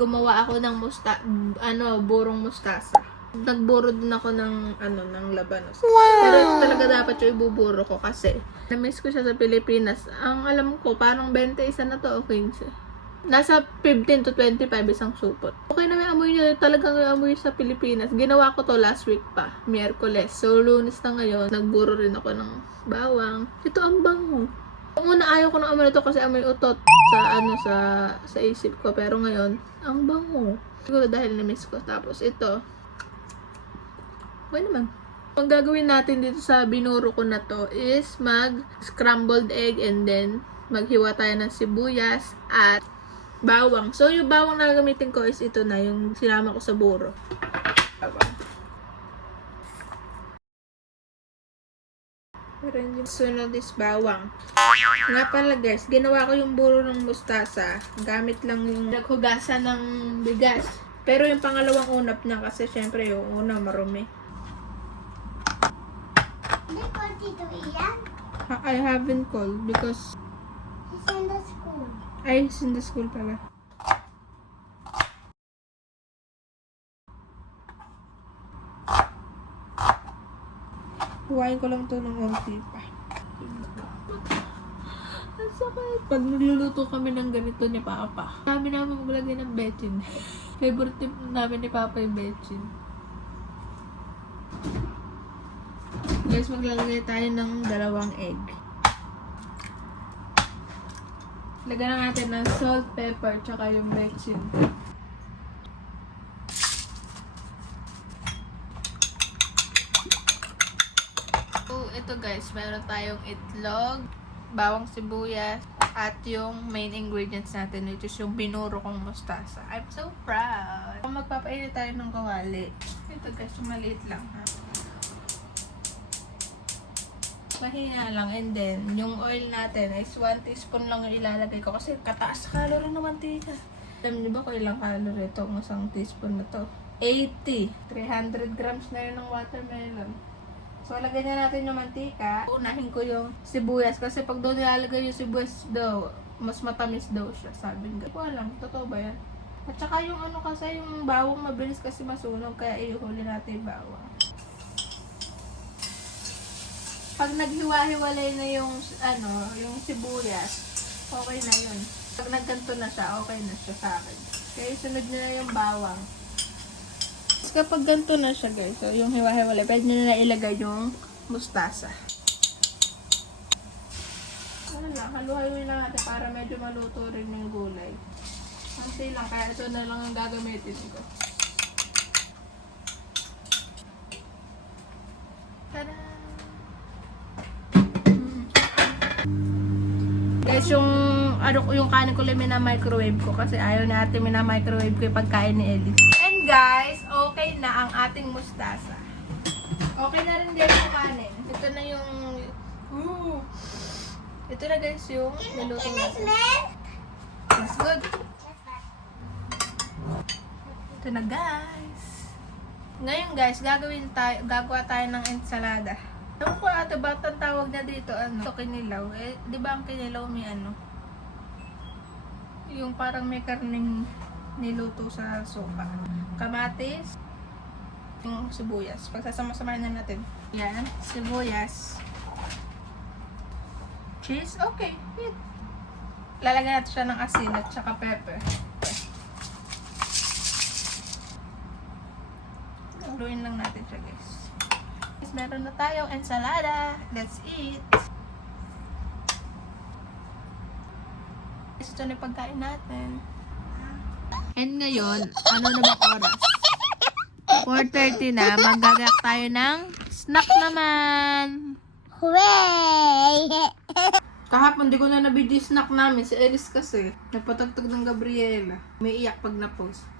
gumawa ako ng burong mustasa. Nagburo din ako ng labanos. Pero ito talaga dapat yung ibuburo ko kasi na-miss ko siya sa Pilipinas. Ang alam ko, parang 20 isa na to o 15. Nasa 15 to 25 isang supot. Okay na may amoy niya. Talagang may amoy sa Pilipinas. Ginawa ko to last week pa, Miyerkules. So, Lunes na ngayon, nagburo rin ako ng bawang. Ito ang bango. Ang una ayaw ko ng amoy na to kasi amoy utot sa isip ko. Pero ngayon, ang bango. Siguro dahil na-miss ko. Tapos ito, okay naman. Ang gagawin natin dito sa binuro ko na to is mag-scrambled egg and then maghiwa tayo ng sibuyas at bawang. So, yung bawang na gagamitin ko is ito na, yung sinama ko sa buro. Pero hindi sunod is bawang. Nga pala guys, ginawa ko yung buro ng mustasa. Gamit lang yung naghugasan ng bigas. Pero yung pangalawang unap na kasi syempre yung una marumi. I haven't called because He's in the school. he's in the school pala. Huwain ko lang to ng onti pa. Ang sakit. Pag nagluluto kami ng ganito ni Papa, kami namin maglagay ng bechin. Favorite tip namin ni Papa yung bechin. Guys, maglalagay tayo ng 2 egg. Lagyan na natin ng salt, pepper, tsaka yung bechin. So, ito guys, meron tayong itlog, bawang sibuyas, at yung main ingredients natin, which is yung binuro kong mustasa. I'm so proud! Magpapainit tayo ng kawali. Ito guys, yung maliit lang ha. Mahina lang, and then yung oil natin is 1 teaspoon lang yung ilalagay ko kasi kataas sa calorie ng mantika. Alam niyo ba kung ilang calorie itong 1 teaspoon na to? 80. 300 grams na yun ng watermelon. So, lagyan na natin yung mantika. Unahin ko yung sibuyas kasi pag doon nilalagay yung sibuyas daw, mas matamis daw siya, sabi nga. Ko alam, totoo ba yan? At saka yung kasi yung bawang mabilis kasi masunog kaya ihuli natin yung bawang. Pag naghiwa-hiwalay na yung sibuyas, okay na yun. Pag nagganto na siya, okay na siya sa akin. Okay, sunod nyo na yung bawang. Tapos kapag ganto na siya guys, so yung hiwa-hiwalay, pwede nyo na ilagay yung mustasa. Ano lang, halu-haluin lang natin para medyo maluto rin yung gulay. Konti lang, kaya ito na lang ang gagamitin ko. Tada! Guys, yung kanin ko lang mina-microwave ko kasi ayaw natin mina-microwave ko yung pagkain ni Ellie. And guys, okay na ang ating mustasa. Okay na rin guys yung kanin. Ito na yung ito na guys yung niluto natin. It's good. Ito na guys. Ngayon guys, gagawa tayo ng ensalada. Ewan ko ate, ba't ang tawag niya dito, ito kinilaw. Eh, di ba ang kinilaw may yung parang may karning niluto sa sopa. Kamatis, yung sibuyas. Pagsasama-samahin na natin. Yan, sibuyas. Cheese, okay. Good. Lalagyan natin siya ng asin at saka pepper. Haluin lang natin siya guys. Meron na tayong ensalada. Let's eat. Ito na yung pagkain natin. And ngayon, ano na bang oras? 4:30 na. Manggagayak tayo ng snack naman. Hooray! Kahapon, di ko na nabidyo snack namin. Si Elis kasi. Nagpatagtag ng Gabriela. May iyak pag na-post.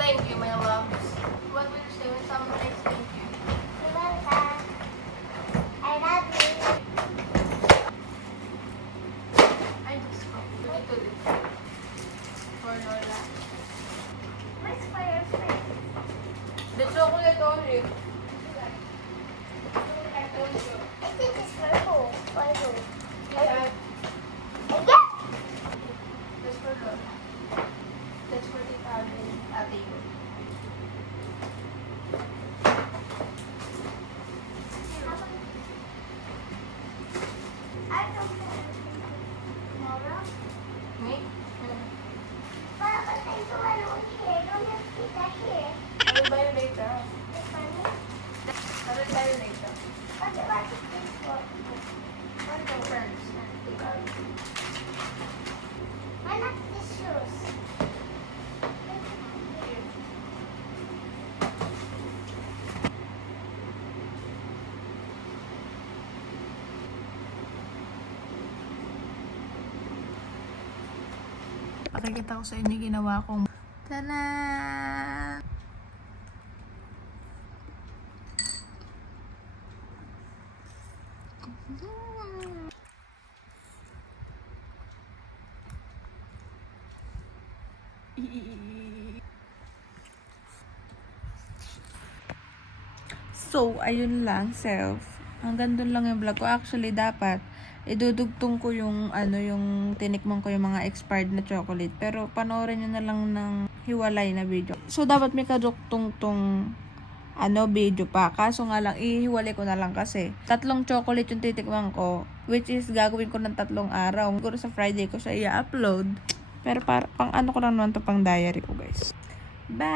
Thank you, my loves. What will you say when someone says thank you? You're welcome. I love you. I just hope you need to live for Lola. Where's Fire's face? The chocolate only. Pakikita ko sa inyo ginawa kong tada! So, ayun lang, self. Hanggang dun lang yung vlog ko. Actually, dapat idudugtong ko yung yung tinikman ko yung mga expired na chocolate. Pero panoorin nyo na lang ng hiwalay na video. So, dapat may kaduktong tong video pa. Kaso nga lang, ihiwalay ko na lang kasi 3 chocolate yung titikman ko, which is gagawin ko ng 3 araw. Siguro sa Friday ko siya i-upload. Pero pang ko lang naman to, pang diary ko, guys. Bye!